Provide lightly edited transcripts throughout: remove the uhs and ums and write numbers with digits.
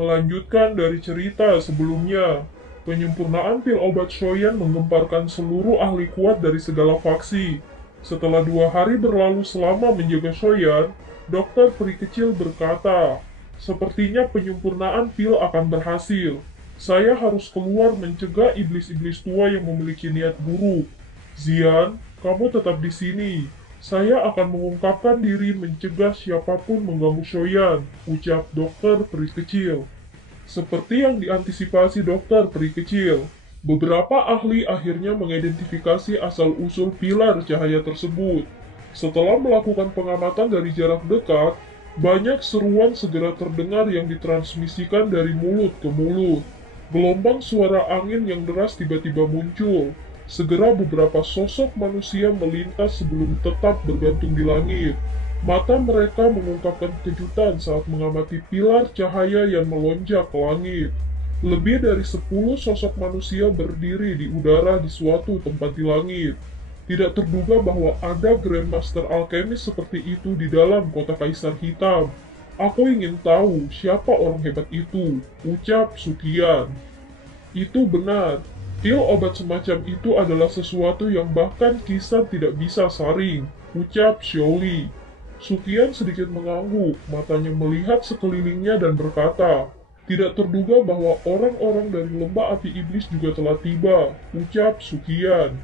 Melanjutkan dari cerita sebelumnya, penyempurnaan pil obat Shoyan menggemparkan seluruh ahli kuat dari segala faksi. Setelah 2 hari berlalu selama menjaga Shoyan, dokter peri kecil berkata, "Sepertinya penyempurnaan pil akan berhasil. Saya harus keluar mencegah iblis-iblis tua yang memiliki niat buruk. Zian, kamu tetap di sini. Saya akan mengungkapkan diri mencegah siapapun mengganggu Shoyan," ucap dokter peri kecil. Seperti yang diantisipasi dokter peri kecil, beberapa ahli akhirnya mengidentifikasi asal-usul pilar cahaya tersebut. Setelah melakukan pengamatan dari jarak dekat, banyak seruan segera terdengar yang ditransmisikan dari mulut ke mulut. Gelombang suara angin yang deras tiba-tiba muncul. Segera beberapa sosok manusia melintas sebelum tetap bergantung di langit. Mata mereka mengungkapkan kejutan saat mengamati pilar cahaya yang melonjak ke langit. Lebih dari 10 sosok manusia berdiri di udara di suatu tempat di langit. Tidak terduga bahwa ada Grandmaster Alkemis seperti itu di dalam kota Kaisar Hitam. "Aku ingin tahu siapa orang hebat itu," ucap Sukian. Itu benar. Pil obat semacam itu adalah sesuatu yang bahkan Kisan tidak bisa saring, ucap Xiaoli. Sukian sedikit mengangguk, matanya melihat sekelilingnya dan berkata, "Tidak terduga bahwa orang-orang dari lembah api iblis juga telah tiba," ucap Sukian.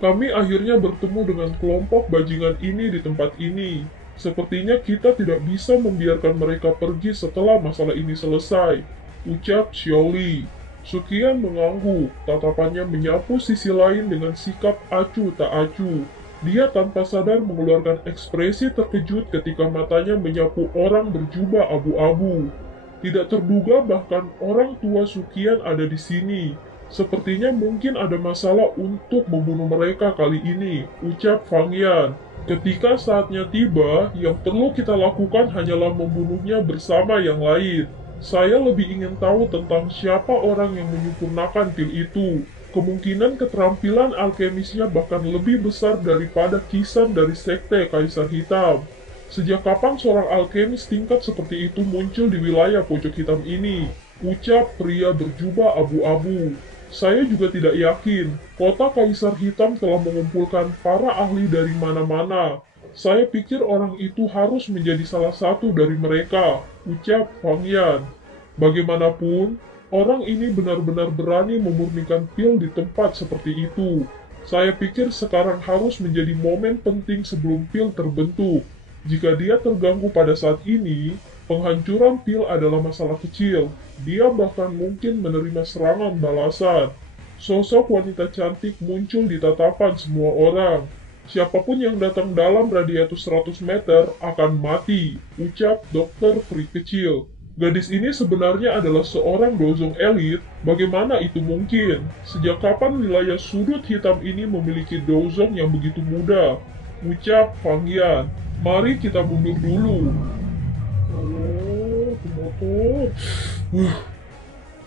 "Kami akhirnya bertemu dengan kelompok bajingan ini di tempat ini. Sepertinya kita tidak bisa membiarkan mereka pergi setelah masalah ini selesai," ucap Xiaoli. Sukian mengangguk, tatapannya menyapu sisi lain dengan sikap acuh tak acuh. Dia tanpa sadar mengeluarkan ekspresi terkejut ketika matanya menyapu orang berjubah abu-abu. Tidak terduga bahkan orang tua Sukian ada di sini. "Sepertinya mungkin ada masalah untuk membunuh mereka kali ini," ucap Fang Yan. "Ketika saatnya tiba, yang perlu kita lakukan hanyalah membunuhnya bersama yang lain. Saya lebih ingin tahu tentang siapa orang yang menyempurnakan pil itu. Kemungkinan keterampilan alkemisnya bahkan lebih besar daripada Kisan dari Sekte Kaisar Hitam. Sejak kapan seorang alkemis tingkat seperti itu muncul di wilayah pojok hitam ini?" ucap pria berjubah abu-abu. "Saya juga tidak yakin. Kota Kaisar Hitam telah mengumpulkan para ahli dari mana-mana. Saya pikir orang itu harus menjadi salah satu dari mereka," ucap Fang Yan. "Bagaimanapun, orang ini benar-benar berani memurnikan pil di tempat seperti itu. Saya pikir sekarang harus menjadi momen penting sebelum pil terbentuk. Jika dia terganggu pada saat ini, penghancuran pil adalah masalah kecil. Dia bahkan mungkin menerima serangan balasan." Sosok wanita cantik muncul di tatapan semua orang. "Siapapun yang datang dalam radius 100 meter akan mati," ucap dokter peri kecil. "Gadis ini sebenarnya adalah seorang dozong elit. Bagaimana itu mungkin? Sejak kapan wilayah sudut hitam ini memiliki dozong yang begitu muda?" ucap Fang Yan. "Mari kita mundur dulu."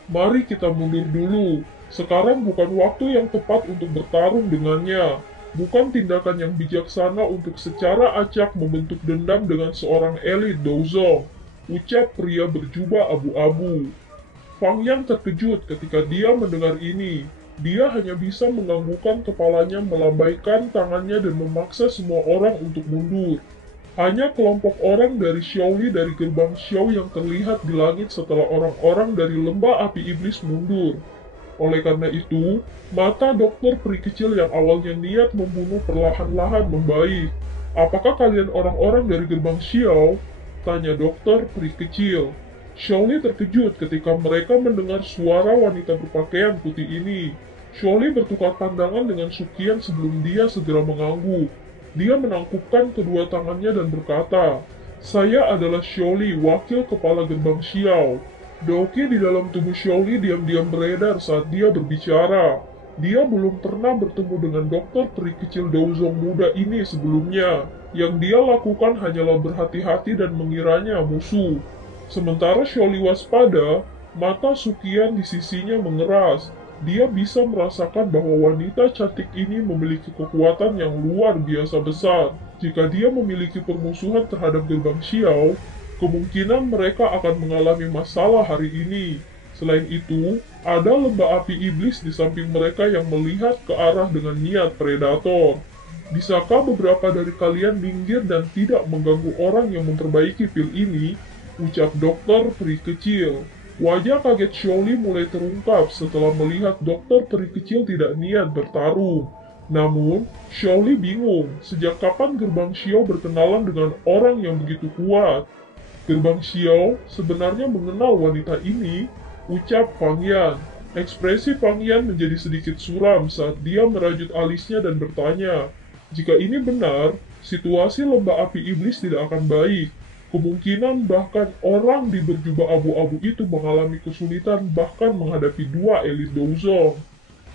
"Mari kita mundur dulu. Sekarang bukan waktu yang tepat untuk bertarung dengannya. Bukan tindakan yang bijaksana untuk secara acak membentuk dendam dengan seorang elit dozong," ucap pria berjubah abu-abu. Fang Yang terkejut ketika dia mendengar ini. Dia hanya bisa menganggukkan kepalanya, melambaikan tangannya dan memaksa semua orang untuk mundur. Hanya kelompok orang dari Xiaoli dari gerbang Xiao yang terlihat di langit setelah orang-orang dari lembah api iblis mundur. Oleh karena itu, mata dokter peri kecil yang awalnya niat membunuh perlahan-lahan membaik. "Apakah kalian orang-orang dari gerbang Xiao?" tanya dokter peri kecil. Xiaoli terkejut ketika mereka mendengar suara wanita berpakaian putih ini. Xiaoli bertukar pandangan dengan Sukian sebelum dia segera mengangguk. Dia menangkupkan kedua tangannya dan berkata, "Saya adalah Xiaoli, wakil kepala gerbang Xiao." Daoki di dalam tubuh Xiaoli diam-diam beredar saat dia berbicara. Dia belum pernah bertemu dengan dokter peri kecil dozong muda ini sebelumnya. Yang dia lakukan hanyalah berhati-hati dan mengiranya musuh. Sementara Xiaoli waspada, mata Sukian di sisinya mengeras. Dia bisa merasakan bahwa wanita cantik ini memiliki kekuatan yang luar biasa besar. Jika dia memiliki permusuhan terhadap gerbang Xiao, Kemungkinan mereka akan mengalami masalah hari ini. Selain itu, ada lembah api iblis di samping mereka yang melihat ke arah dengan niat predator. Bisakah beberapa dari kalian minggir dan tidak mengganggu orang yang memperbaiki pil ini? Ucap dokter peri kecil. Wajah kaget Xiaoli mulai terungkap setelah melihat dokter peri kecil tidak niat bertarung. Namun, Xiaoli bingung sejak kapan Gerbang Xiao berkenalan dengan orang yang begitu kuat. Gerbang Xiao sebenarnya mengenal wanita ini, ucap Fang Yan. Ekspresi Fang Yan menjadi sedikit suram saat dia merajut alisnya dan bertanya, jika ini benar, situasi lembah api iblis tidak akan baik. Kemungkinan bahkan orang di berjubah abu-abu itu mengalami kesulitan bahkan menghadapi dua elit Douzong.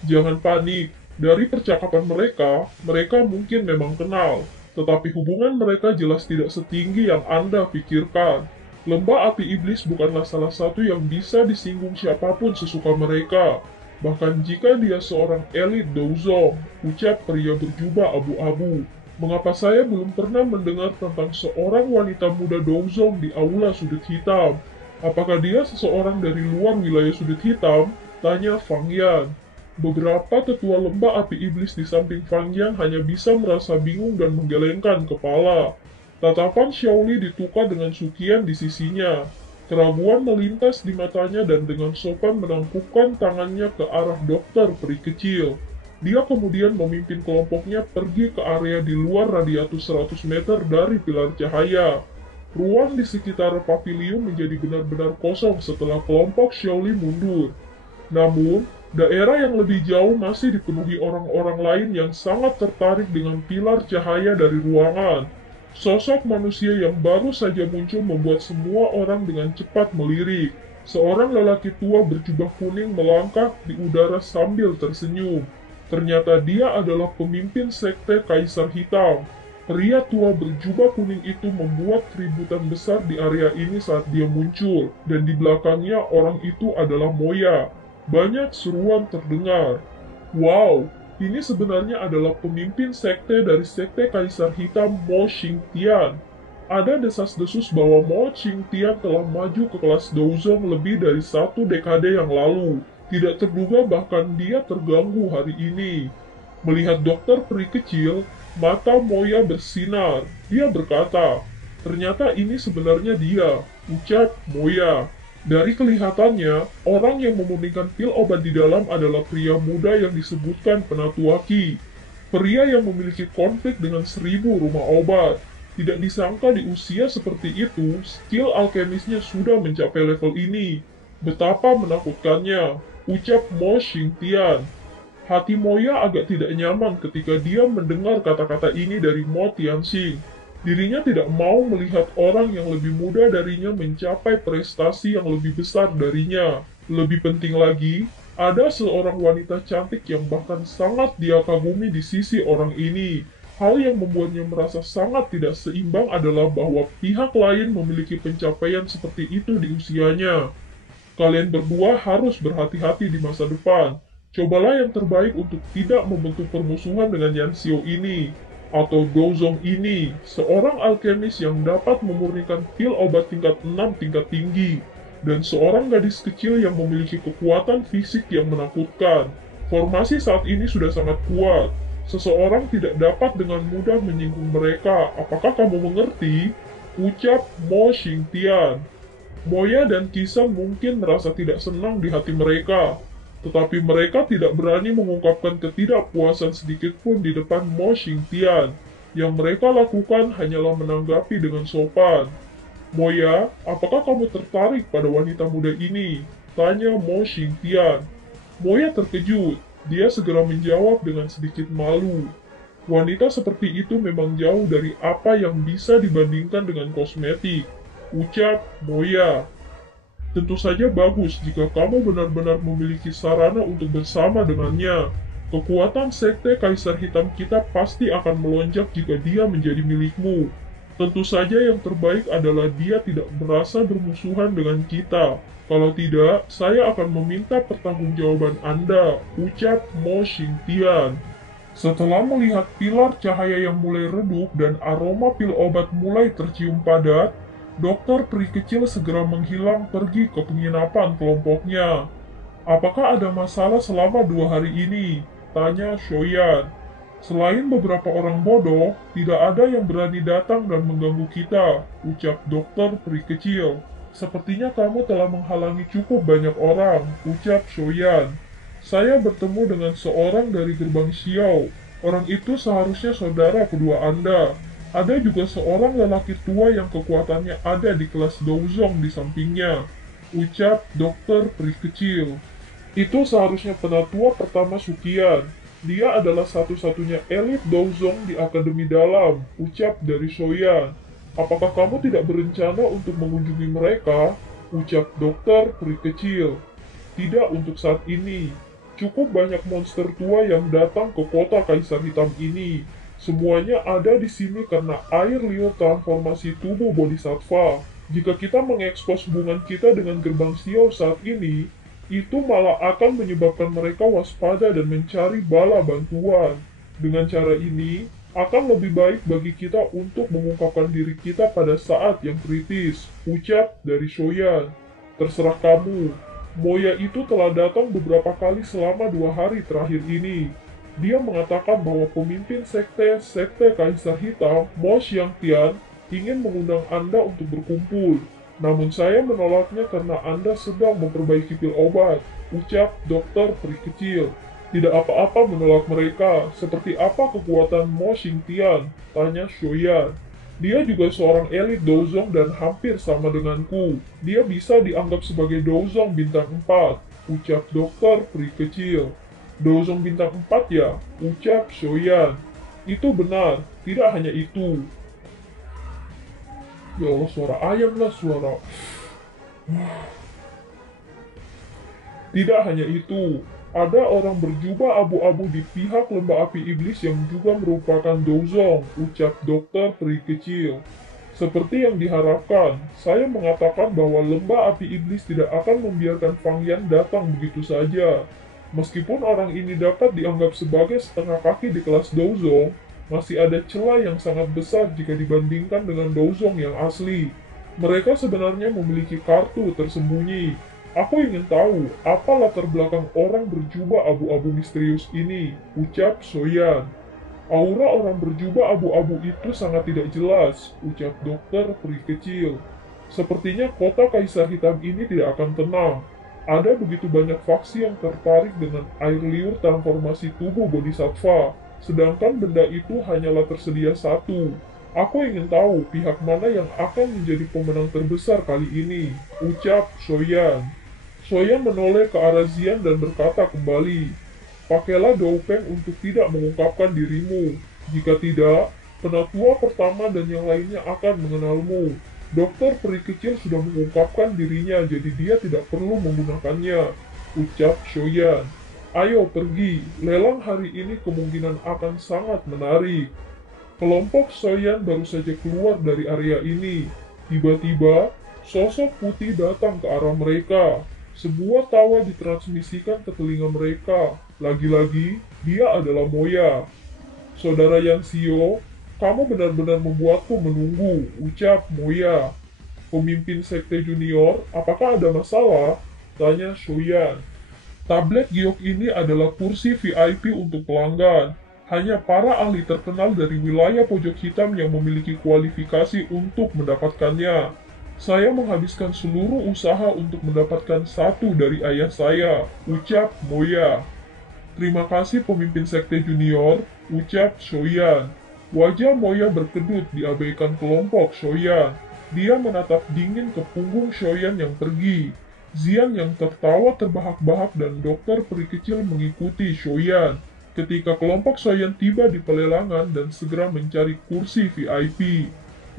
Jangan panik, dari percakapan mereka mungkin memang kenal. Tetapi hubungan mereka jelas tidak setinggi yang Anda pikirkan. Lembah api iblis bukanlah salah satu yang bisa disinggung siapapun sesuka mereka. Bahkan jika dia seorang elit Douzong, ucap pria berjubah abu-abu. Mengapa saya belum pernah mendengar tentang seorang wanita muda Douzong di aula sudut hitam? Apakah dia seseorang dari luar wilayah sudut hitam? Tanya Fang Yan. Beberapa tetua lembah api iblis di samping Fang Yan hanya bisa merasa bingung dan menggelengkan kepala. Tatapan Xiaoli ditukar dengan sukian di sisinya. Keraguan melintas di matanya dan dengan sopan menangkupkan tangannya ke arah dokter peri kecil. Dia kemudian memimpin kelompoknya pergi ke area di luar radiatus 100 meter dari pilar cahaya. Ruang di sekitar pavilion menjadi benar-benar kosong setelah kelompok Xiaoli mundur. Namun, daerah yang lebih jauh masih dipenuhi orang-orang lain yang sangat tertarik dengan pilar cahaya dari ruangan. Sosok manusia yang baru saja muncul membuat semua orang dengan cepat melirik. Seorang lelaki tua berjubah kuning melangkah di udara sambil tersenyum. Ternyata dia adalah pemimpin sekte Kaisar Hitam. Pria tua berjubah kuning itu membuat keributan besar di area ini saat dia muncul, dan di belakangnya orang itu adalah Moya. Banyak seruan terdengar. Wow, ini sebenarnya adalah pemimpin sekte dari sekte Kaisar Hitam Mo Xingtian. Ada desas-desus bahwa Mo Xingtian telah maju ke kelas Douzong lebih dari 1 dekade yang lalu. Tidak terduga bahkan dia terganggu hari ini. Melihat dokter peri kecil, mata Moya bersinar. Dia berkata, ternyata ini sebenarnya dia, ucap Moya. Dari kelihatannya, orang yang memurnikan pil obat di dalam adalah pria muda yang disebutkan Penatuaki. Pria yang memiliki konflik dengan 1000 rumah obat. Tidak disangka di usia seperti itu, skill alkemisnya sudah mencapai level ini. Betapa menakutkannya, ucap Mo Xingtian. Hati Moya agak tidak nyaman ketika dia mendengar kata-kata ini dari Mo Tianxing. Dirinya tidak mau melihat orang yang lebih muda darinya mencapai prestasi yang lebih besar darinya. Lebih penting lagi, ada seorang wanita cantik yang bahkan sangat dia kagumi di sisi orang ini. Hal yang membuatnya merasa sangat tidak seimbang adalah bahwa pihak lain memiliki pencapaian seperti itu di usianya. Kalian berdua harus berhati-hati di masa depan. Cobalah yang terbaik untuk tidak membentuk permusuhan dengan Yan Xiao ini. Atau Douzong ini, seorang alkemis yang dapat memurnikan pil obat tingkat 6 tingkat tinggi, dan seorang gadis kecil yang memiliki kekuatan fisik yang menakutkan. Formasi saat ini sudah sangat kuat. Seseorang tidak dapat dengan mudah menyinggung mereka. Apakah kamu mengerti? Ucap Mo Xingtian. Moya dan Qisan mungkin merasa tidak senang di hati mereka. Tetapi mereka tidak berani mengungkapkan ketidakpuasan sedikitpun di depan Mo Xingtian. Yang mereka lakukan hanyalah menanggapi dengan sopan. Moya, apakah kamu tertarik pada wanita muda ini? Tanya Mo Xingtian. Moya terkejut. Dia segera menjawab dengan sedikit malu. Wanita seperti itu memang jauh dari apa yang bisa dibandingkan dengan kosmetik. Ucap Moya. Tentu saja bagus jika kamu benar-benar memiliki sarana untuk bersama dengannya. Kekuatan sekte Kaisar Hitam kita pasti akan melonjak jika dia menjadi milikmu. Tentu saja yang terbaik adalah dia tidak merasa bermusuhan dengan kita. Kalau tidak, saya akan meminta pertanggungjawaban Anda, ucap Mo Xingtian. Setelah melihat pilar cahaya yang mulai redup dan aroma pil obat mulai tercium padat, Dokter peri kecil segera menghilang pergi ke penginapan kelompoknya. Apakah ada masalah selama 2 hari ini? Tanya Shoyan. Selain beberapa orang bodoh, tidak ada yang berani datang dan mengganggu kita, ucap dokter peri kecil. Sepertinya kamu telah menghalangi cukup banyak orang, ucap Shoyan. Saya bertemu dengan seorang dari gerbang Xiao. Orang itu seharusnya saudara kedua Anda. Ada juga seorang lelaki tua yang kekuatannya ada di kelas Douzong di sampingnya, ucap dokter peri kecil. Itu seharusnya penatua pertama Sukian. Dia adalah satu-satunya elit Douzong di Akademi Dalam, ucap dari Shoyan. Apakah kamu tidak berencana untuk mengunjungi mereka? Ucap dokter peri kecil. Tidak untuk saat ini. Cukup banyak monster tua yang datang ke kota Kaisar Hitam ini. Semuanya ada di sini karena air liur transformasi tubuh Bodhisattva. Jika kita mengekspos hubungan kita dengan gerbang Xiao saat ini, itu malah akan menyebabkan mereka waspada dan mencari bala bantuan. Dengan cara ini, akan lebih baik bagi kita untuk mengungkapkan diri kita pada saat yang kritis, ucap dari Shoyan. Terserah kamu. Moya itu telah datang beberapa kali selama 2 hari terakhir ini. Dia mengatakan bahwa pemimpin sekte Kaisar Hitam, Mo Xiangtian, ingin mengundang Anda untuk berkumpul. Namun saya menolaknya karena Anda sedang memperbaiki pil obat, ucap dokter peri kecil. Tidak apa-apa menolak mereka. Seperti apa kekuatan Mo Xiangtian? Tanya Shoyan. Dia juga seorang elit Douzong dan hampir sama denganku. Dia bisa dianggap sebagai Douzong bintang 4, ucap dokter peri kecil. Douzong bintang 4 ya, ucap Shoyan. Itu benar, tidak hanya itu. Ya Allah, suara ayam lah, suara. Tidak hanya itu, ada orang berjubah abu-abu di pihak lembah api iblis yang juga merupakan Douzong, ucap dokter peri kecil. Seperti yang diharapkan, saya mengatakan bahwa lembah api iblis tidak akan membiarkan Fang Yan datang begitu saja. Meskipun orang ini dapat dianggap sebagai setengah kaki di kelas Douzong, masih ada celah yang sangat besar jika dibandingkan dengan Douzong yang asli. Mereka sebenarnya memiliki kartu tersembunyi. Aku ingin tahu apa latar belakang orang berjubah abu-abu misterius ini, ucap Shoyan. Aura orang berjubah abu-abu itu sangat tidak jelas, ucap dokter peri kecil. Sepertinya kota Kaisar Hitam ini tidak akan tenang. Ada begitu banyak faksi yang tertarik dengan air liur transformasi tubuh Bodhisattva, sedangkan benda itu hanyalah tersedia satu. Aku ingin tahu pihak mana yang akan menjadi pemenang terbesar kali ini, ucap Shoyan. Shoyan menoleh ke arah Zian dan berkata kembali, pakailah Doupeng untuk tidak mengungkapkan dirimu. Jika tidak, penatua pertama dan yang lainnya akan mengenalmu. Dokter peri kecil sudah mengungkapkan dirinya, jadi dia tidak perlu menggunakannya, ucap Shoyan. Ayo pergi, lelang hari ini kemungkinan akan sangat menarik. Kelompok Shoyan baru saja keluar dari area ini. Tiba-tiba, sosok putih datang ke arah mereka. Sebuah tawa ditransmisikan ke telinga mereka. Lagi-lagi, dia adalah Moya. Saudara Yan Xio, kamu benar-benar membuatku menunggu, ucap Moya. Pemimpin sekte junior, apakah ada masalah? Tanya Shoyan. Tablet giok ini adalah kursi VIP untuk pelanggan. Hanya para ahli terkenal dari wilayah pojok hitam yang memiliki kualifikasi untuk mendapatkannya. Saya menghabiskan seluruh usaha untuk mendapatkan satu dari ayah saya, ucap Moya. Terima kasih pemimpin sekte junior, ucap Shoyan. Wajah Moya berkedut diabaikan kelompok Shoyan. Dia menatap dingin ke punggung Shoyan yang pergi. Zian yang tertawa terbahak-bahak dan dokter peri kecil mengikuti Shoyan. Ketika kelompok Shoyan tiba di pelelangan dan segera mencari kursi VIP.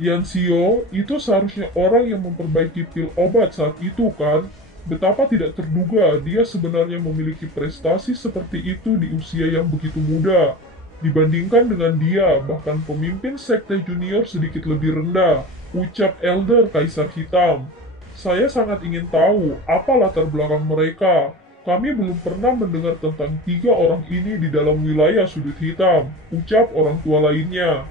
Yan Xio, itu seharusnya orang yang memperbaiki pil obat saat itu kan? Betapa tidak terduga dia sebenarnya memiliki prestasi seperti itu di usia yang begitu muda. Dibandingkan dengan dia, bahkan pemimpin sekte junior sedikit lebih rendah, ucap Elder Kaisar Hitam. Saya sangat ingin tahu apa latar belakang mereka. Kami belum pernah mendengar tentang 3 orang ini di dalam wilayah sudut hitam, ucap orang tua lainnya.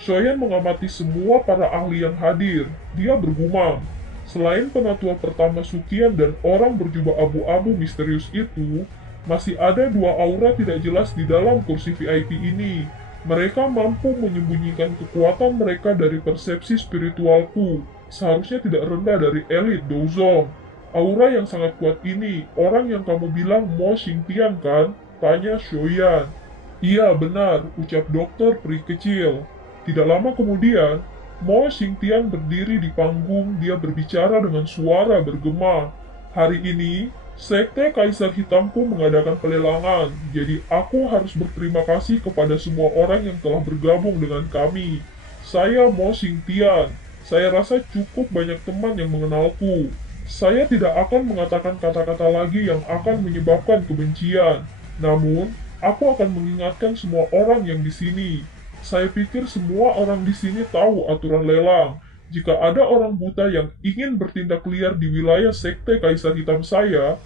Shoyan mengamati semua para ahli yang hadir. Dia bergumam. Selain penatua pertama Sukian dan orang berjubah abu-abu misterius itu, masih ada dua aura tidak jelas di dalam kursi VIP ini. Mereka mampu menyembunyikan kekuatan mereka dari persepsi spiritualku. Seharusnya tidak rendah dari elit Douzong. Aura yang sangat kuat ini, orang yang kamu bilang Mo Xingtian kan? Tanya Shoyan. Iya benar, ucap dokter peri kecil. Tidak lama kemudian, Mo Xingtian berdiri di panggung. Dia berbicara dengan suara bergema. Hari ini, Sekte Kaisar Hitamku mengadakan pelelangan, jadi aku harus berterima kasih kepada semua orang yang telah bergabung dengan kami. Saya Mo Xingtian. Saya rasa cukup banyak teman yang mengenalku. Saya tidak akan mengatakan kata-kata lagi yang akan menyebabkan kebencian. Namun, aku akan mengingatkan semua orang yang di sini. Saya pikir semua orang di sini tahu aturan lelang. Jika ada orang buta yang ingin bertindak liar di wilayah Sekte Kaisar Hitam saya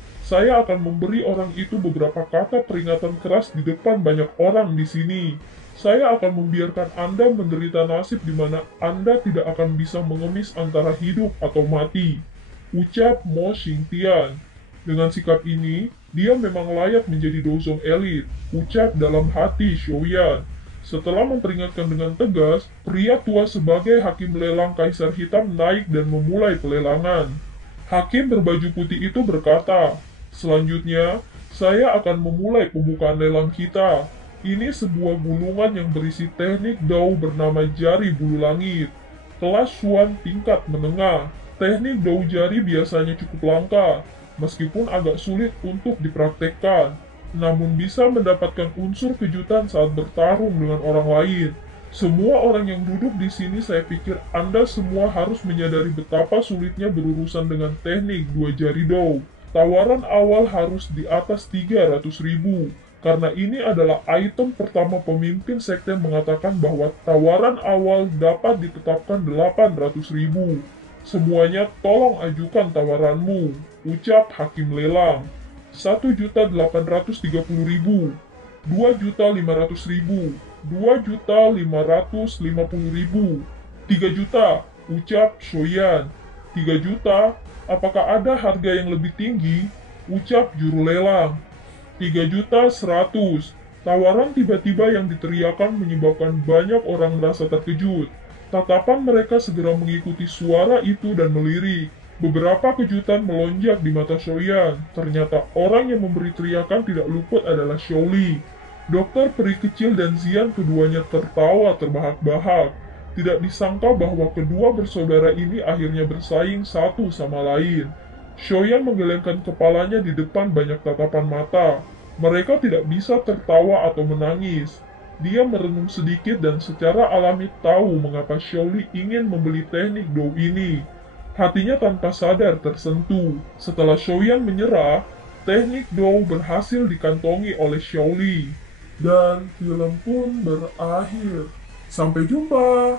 akan memberi orang itu beberapa kata peringatan keras di depan banyak orang di sini. Saya akan membiarkan Anda menderita nasib di mana Anda tidak akan bisa mengemis antara hidup atau mati. Ucap Mo Xingtian. Dengan sikap ini, dia memang layak menjadi Douzong elit. Ucap dalam hati Shoyan. Setelah memperingatkan dengan tegas, pria tua sebagai hakim lelang Kaisar Hitam naik dan memulai pelelangan. Hakim berbaju putih itu berkata, selanjutnya, saya akan memulai pembukaan lelang kita. Ini sebuah gulungan yang berisi teknik Dao bernama jari bulu langit. Kelas Xuan tingkat menengah. Teknik Dao jari biasanya cukup langka, meskipun agak sulit untuk dipraktekkan. Namun bisa mendapatkan unsur kejutan saat bertarung dengan orang lain. Semua orang yang duduk di sini saya pikir Anda semua harus menyadari betapa sulitnya berurusan dengan teknik dua jari Dao. Tawaran awal harus di atas 300.000. Karena ini adalah item pertama pemimpin sekte mengatakan bahwa tawaran awal dapat ditetapkan 800.000. Semuanya tolong ajukan tawaranmu, ucap hakim lelang. 1.830.000, 2.500.000, 2.550.000, 3 juta, ucap Shoyan. 3 juta, apakah ada harga yang lebih tinggi? Ucap juru lelang. 3.100.000. Tawaran tiba-tiba yang diteriakan menyebabkan banyak orang merasa terkejut. Tatapan mereka segera mengikuti suara itu dan melirik. Beberapa kejutan melonjak di mata Shoyan. Ternyata orang yang memberi teriakan tidak luput adalah Xiaoli. Dokter peri kecil dan Zian keduanya tertawa terbahak-bahak. Tidak disangka bahwa kedua bersaudara ini akhirnya bersaing satu sama lain. Shoyan menggelengkan kepalanya di depan banyak tatapan mata. Mereka tidak bisa tertawa atau menangis. Dia merenung sedikit dan secara alami tahu mengapa Xiaoli ingin membeli teknik Dao ini. Hatinya tanpa sadar tersentuh. Setelah Shoyan menyerah, teknik Dao berhasil dikantongi oleh Xiaoli. Dan film pun berakhir. Sampai jumpa!